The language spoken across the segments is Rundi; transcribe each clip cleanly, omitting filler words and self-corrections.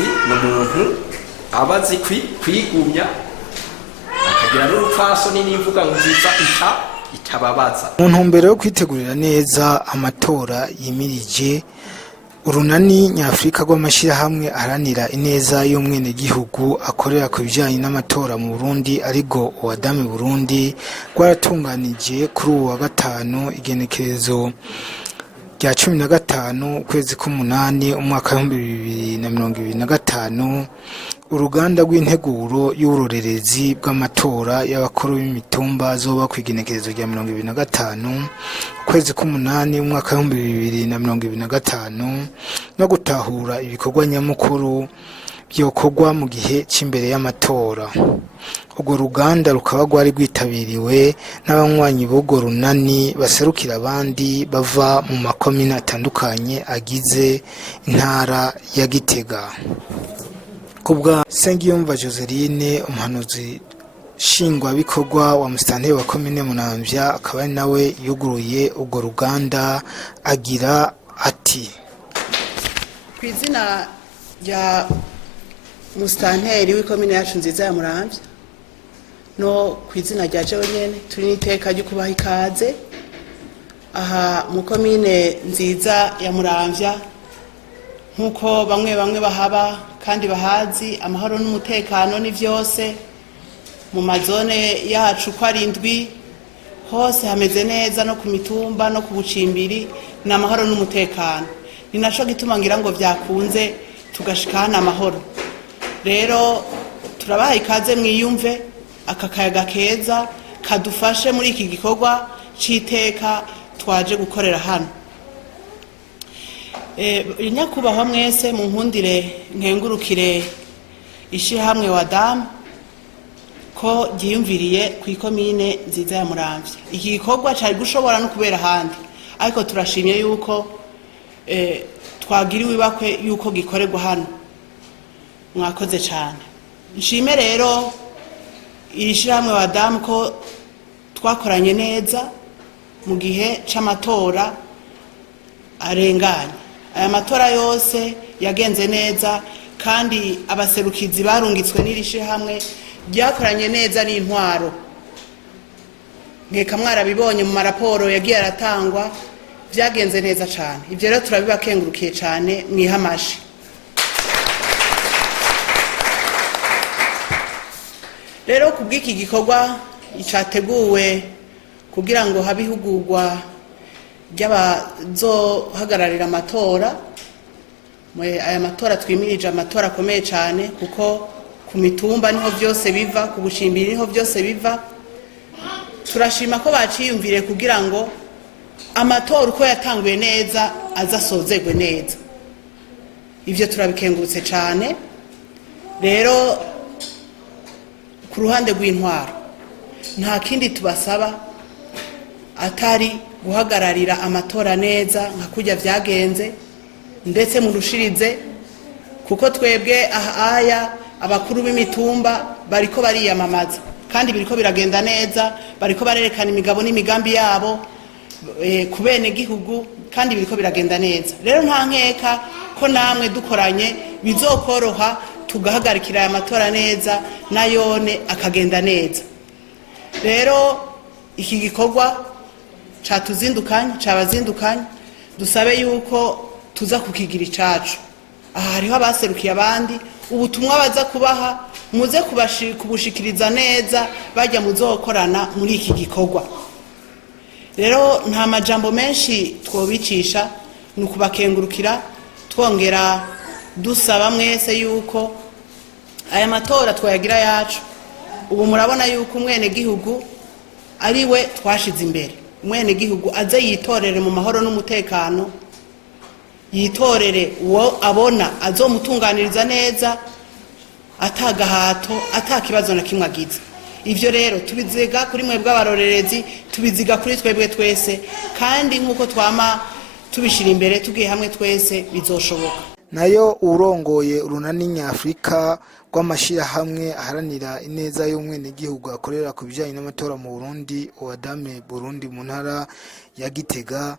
indorerezi ni umuntu aba azi kwigumya akagira n'urupfasoni n'imvuga nziza itababaza. Mu ntumbero yo kwitegurira neza amatora yimirije, urunani nyafurika rw'amashyirahamwe aharanira ineza y'umwenegihugu akorera ku bijyanye n'amatora mu Burundi arigo uwadame Burundi rwaratunganije kuri uwa gatanu igenekerezo rya 15 ukwezi k'umunani umwaka wa 2025 uruganda rw'integuro y'urorerezi bw'amatora y'abakuru b'imitumba zoba ku igenekerezo rya 2025 ukwezi k'umunani umwaka wa 2025 no gutahura ibikorwa nyamukuru byokorwa mu gihe cy'imbere y'amatora. Urwo ruganda rukaba rwari rwitabiriwe n'abanywanyi b'urwo runani baserukira abandi bava mu makomine atandukanye agize intara ya Gitega. Kubwa Sengiyumva Joseline, umuhanuzi nshingwabikorwa wa musitanteri wa komine Muramvya, akaba ari nawe yuguruye urwo ruganda, agira ati: ku izina rya musitanteri w'ikomine yacu nziza ya Muramvya no ku izina rya jewe nyene, turi n'iteka ryo kubaha ikaze aha mu komine nziza ya Muramvya. Nkuko bamwe bahaba kandi bahazi, amahoro n'umutekano ni vyose mu mazone yacu ko ari 7 hose hameze neza, no ku mitumba no ku bucimbiri na amahoro n'umutekano. Ni naco gituma ngira ngo vyakunze tugashikana amahoro. Rero turabaha ikaze mwiyumve aka kayaga keza kadufashe muri iki gikorwa c'iteka twaje gukorera hano. Nyakubahwa mwese mu nkundire nkengurukire ishirahamwe Wadamu ko giyumviriye ku ikomine nziza ya Muramvya. Iki gikorwa cari gushobora no kubera handi, ariko turashimye yuko twagiriwe ibakwe yuko gikorerwa hano. Mwakoze cyane. Nshime rero iri shirahamwe Wadamu ko twakoranye neza mu gihe c'amatora arenganye. Aya matora yose yagenze neza, kandi abaserukizi barungitswe n'iri shirahamwe byakoranye neza n'intwaro. Nkeka mwarabibonye mu maraporo yagiye aratangwa, byagenze neza cyane. Ivyo rero turabibakengurukiye cyane, mwihamaje. Rero kubw'iki gikorwa icateguwe kugira ngo habihugurwa ry'abazohagararira amatora, aya matora twimirije amatora akomeye cyane, kuko ku mitumba niho byose biva, ku bushimbiri niho byose biva. Turashima ko baciyumvire kugira ngo amatora uko yatanguye neza azasozegwe neza. Ivyo turabikengurutse cyane. Rero ku ruhande rw'intwaro nta kindi tubasaba atari guhagararira amatora neza nka kujya vyagenze, ndetse murushirize, kuko twebwe aya abakuru b'imitumba bariko bariyamamaza kandi biriko biragenda neza, bariko barerekana imigabo n'imigambi yabo kubene gihugu, kandi biriko biragenda neza. Rero nta nkeka ko namwe dukoranye bizokoroha tugahagarikira aya matora neza, nayone akagenda neza. Rero iki gikorwa cabazindukanye, dusabe yuko tuza kukigira icacu. Aha hariho abaserukiye abandi, ubutumwa baza kubaha muze kubushikiriza neza, bajya muzokorana muri iki gikorwa. Rero nta majambo menshi twobicisha, ni ukubakengurukira, twongera dusaba mwese yuko aya matora twayagira yacu. Ubu murabona yuko umwenegihugu ari we twashize imbere. Umwenegihugu aze yitorere mu mahoro n'umutekano, yitorere uwo abona azomutunganiriza neza, atagahato, atakibazo na kimwe agize. Ivyo rero tubiziga kuri mwe bw'abarorerezi, tubiziga kuri twebwe twese, kandi nkuko twama tubishira imbere tugiye hamwe twese bizoshoboka. Nayo urongoye urunani nyafurika rw'amashyirahamwe aharanira ineza y'umwenegihugu akorera ku bijyanye n'amatora mu Burundi, uwadame Burundi mu ntara ya Gitega,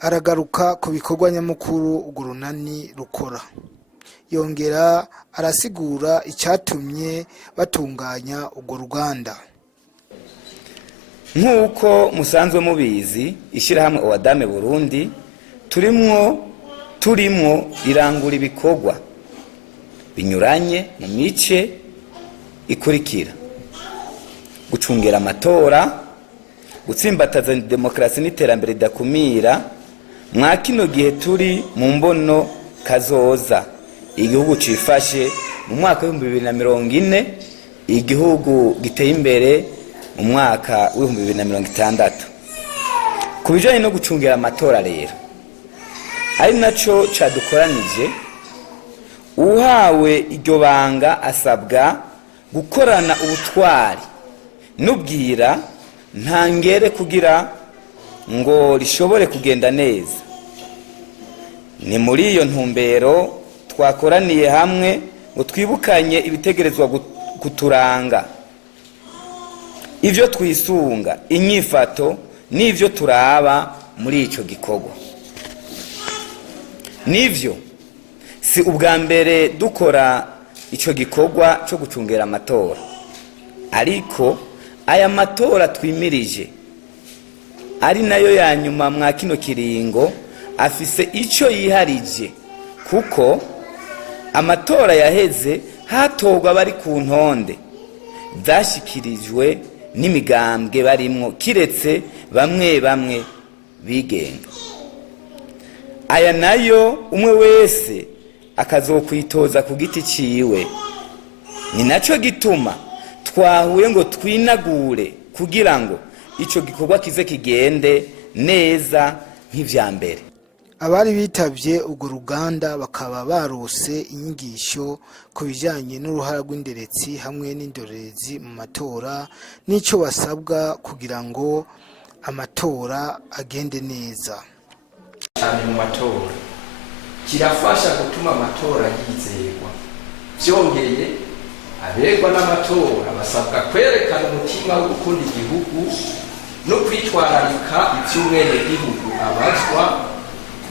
aragaruka ku bikorwa nyamukuru urwo runani rukora. yongera arasigura icyatumye batunganya urwo ruganda. Nk'uko musanzwe mubizi, ishyirahamwe Owadame Burundi turimwo irangura ibikorwa binyuranye mu mice ikurikira: gucungera amatora, gutsimbataza demokarasi n'iterambere ridakumira mwa kino gihe turi mu mbono kazoza igihugu cifashe mu mwaka wa 2040, igihugu giteye imbere mu mwaka wa 2060. Ku bijanye no gucungera amatora rero, ari naco cadukoranije, uhawe iryo banga asabwa gukorana ubutwari n'ubwira ntangere kugira ngo rishobore kugenda neza. Ni muri iyo ntumbero twakoraniye hamwe ngo twibukanye ibitegerezwa kuturanga, ivyo twisunga, inyifato n'ivyo turaba muri ico gikorwa. Nivyo si ubwa mbere dukora ico gikorwa cyo gucungera amatora, ariko aya matora twimirije ari nayo ya nyuma mwa kino kiringo afise ico yiharije, kuko amatora yaheze hatogwa bari ku ntonde zashikirijwe n'imigambwe barimwo, kiretse bamwe bigenga. Aya nayo umwe wese akazokwitoza ku giti ciwe. Ni naco gituma twahuye ngo twinagure kugira ngo ico gikorwa kize kigende neza nk'ivya mbere. Abari bitavye urwo ruganda bakaba barose inyigisho ku bijanye n'uruhara rw'inderetsi hamwe n'indorerezi mu matora n'ico basabwa kugira ngo amatora agende neza. Cyane mu matora kirafasha gutuma amatora yizerwa. Byongeye aberwa n'amatora basabwa kwerekana umutima wo gukunda igihugu no kwitwararika iby'umwene gihugu abazwa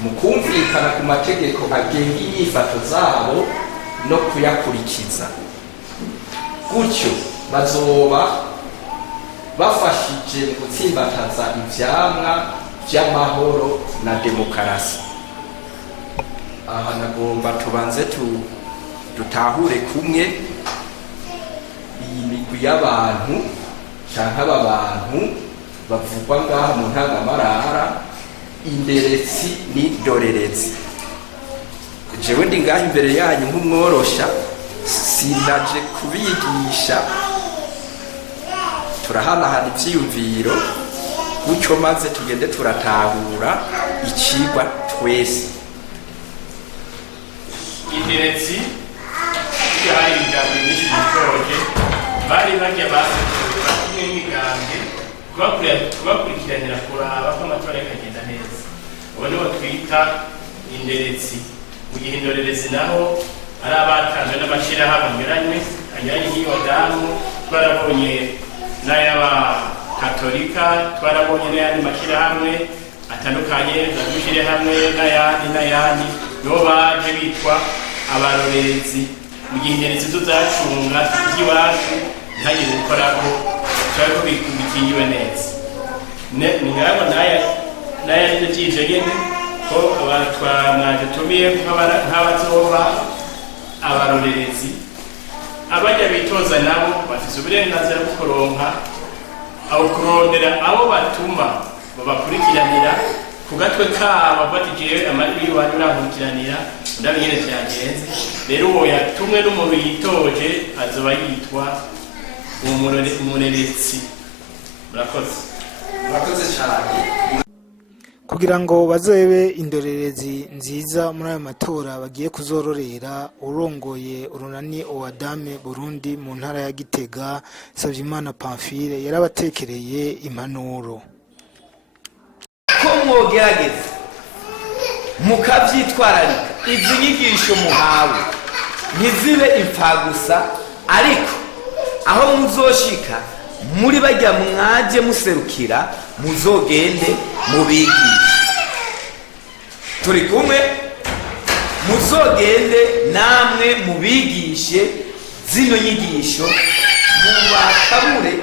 mu kumvikana ku mategeko agenga inyifato zabo no kuyakurikiza. Gutyo bazoba bafashije mu gutsimbataza ivyamwa vy'amahoro na demokarasi. Aha nagomba tubanze dutahure kumwe iyi migwi y'abantu canke aba bantu bavugwa ngaha mu ntangamarara, inderetsi n'indorerezi. Jewe ndi ngaha imbere yanyu nk'umworosha, sinaje kubigisha, turahanahana ivyiyumviro gutyo maze tugende turatahura icigwa twese. Inderetsi yari imigambi myinshi gitoje bari bajya basekurwa kimwe n'imigambi kubakurikiranira kuraba ko amatora yakagenda neza. Ubu nibo twita inderetsi, mu gihe indorerezi naho ari abatanzwe n'amashirahamwe anyuranye nk'iy'Odamu, twarabonye n'ay'abakatolika, twarabonye n'ayandi mashirahamwe atandukanye zadushire hamwe n'ayandi nibo baje bitwa abarorerezi. Mu gihe inderetsi tuzacunga iby'iwacu ntihagire gukorako cyangwa bikingiwe neza. Ni ngaragwa n'aya ryo byije nyene ko mwaje tumiye nk'abazoba abarorerezi. Abajya bitoza nabo bafise uburenganzira bwo kuronka abo kurondera abo batuma babakurikiranira ku gatwe kabo, batigiye amajwi y'abantu urakurikiranira ndabigene cyagenze. Rero uwo yatumwe n'umuntu yitoje azoba yitwa umureretsi. Murakoze cyane. Kugira ngo bazobe indorerezi nziza muri aya matora bagiye kuzororera, urongoye urunani Owadame Burundi mu ntara ya Gitega, Savyimana Pamphile, yarabatekereye impanuro ko mwogerageza mukavyitwararika izi nyigisho muhawe ntizibe impfagusa, ariko aho muzoshika muri bajya mwaje muserukira muzogende mubigisha. Turi kumwe muzogende namwe mubigishe zino nyigisho mubakabure